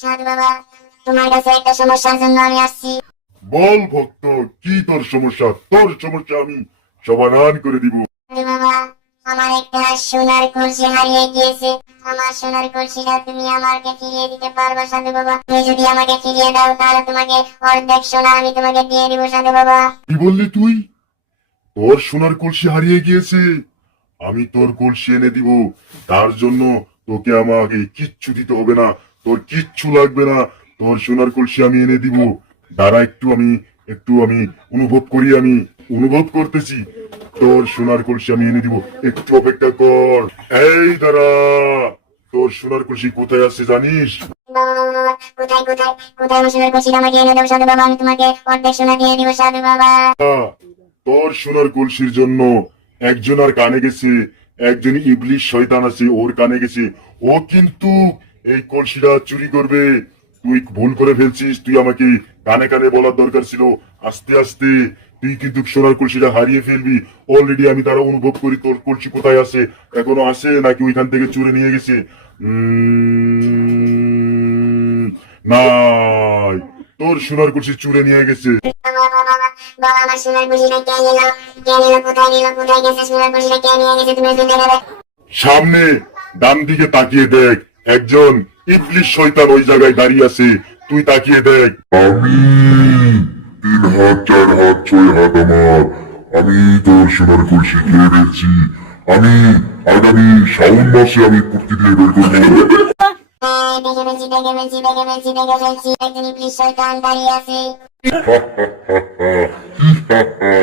সাধু বাবা, তোমার কাছে একটা সমস্যার জন্য আমি আসছি। বল ভক্ত, কি তোর সমস্যা? তোর সমস্যা আমি সমাধান করে দিব। সাধু বাবা, আমার একটা সোনার কলসি হারিয়ে গিয়েছে। আমার সোনার কলসিটা তুমি আমাকে ফিরিয়ে দিতে পারবে সাধু বাবা? তুমি যদি আমাকে ফিরিয়ে দাও তাহলে তোমাকে অর্ধেক সোনা আমি তোমাকে দিয়ে দিব সাধু বাবা। কি বললি তুই? তোর সোনার কলসি হারিয়ে গিয়েছে? আমি তোর কলসি এনে দিব। তার জন্য তোকে আমাকে কিচ্ছু দিতে হবে না, তোর কিচ্ছু লাগবে না। তোর সোনার কলসি আমি এনে দিব। দাঁড়া, একটু আমি অনুভব করতেছি। তোর সোনার কলসি আমি এনে দিব, একটু অপেক্ষা কর। এই দাঁড়া, তোর সোনার কলসি কোথায় আছে জানিস? বাবা, কোথায় কোথায় কোথায় আমার সোনার কলসিটা আমাকে এনে দাও সাধু বাবা, আমি তোমাকে অর্ধেক সোনা দিয়ে দিব সাধু বাবা। তোর সোনার কলসির জন্য একজন আর কানে গেছে, একজন ইবলিশ শয়তান আছে, ওর কানে গেছে। ও কিন্তু এই কলসিটা চুরি করবে। তুই ভুল করে ফেলছিস, তুই আমাকে কানে কানে বলার দরকার ছিল। আস্তে আস্তে তুই কিন্তু সোনার কলসিটা হারিয়ে ফেলবি। অলরেডি আমি তারা অনুভব করি তোর কলসি কোথায় আছে, এখনো আছে নাকি ওইখান থেকে চুরে নিয়ে গেছে। নাই, তোর সোনার কলসি চুরে নিয়ে গেছে। বাবা, বাবা, বাবা, আমার সোনার কলসিটা কে নিল? কে নিল? কোথায় নিল? কোথায় গেছে সোনার কলসিটা? কে নিয়ে গেছে? তুমি একটু দেখে দেখো। সামনে ডান দিকে তাকিয়ে দেখ, একজন ইবলিশ শয়তান ওই জায়গায় দাঁড়িয়ে আছে। তুই তাকিয়ে দেখ। আমি 3 হাত 4 হাত 6 হাত আমার, আমি তোর সোনার কলসি খেয়ে ফেলছি। আমি আগামী শ্রাবণ মাসে আমি কুর্তি দিয়ে বের করবো। দেখে ফেলছি, দেখে ফেলছি, দেখে ফেলছি, দেখে ফেলছি, একজন ইবলিশ শয়তান দাঁড়িয়ে আছে। হা হা হা হা, হি হা হা।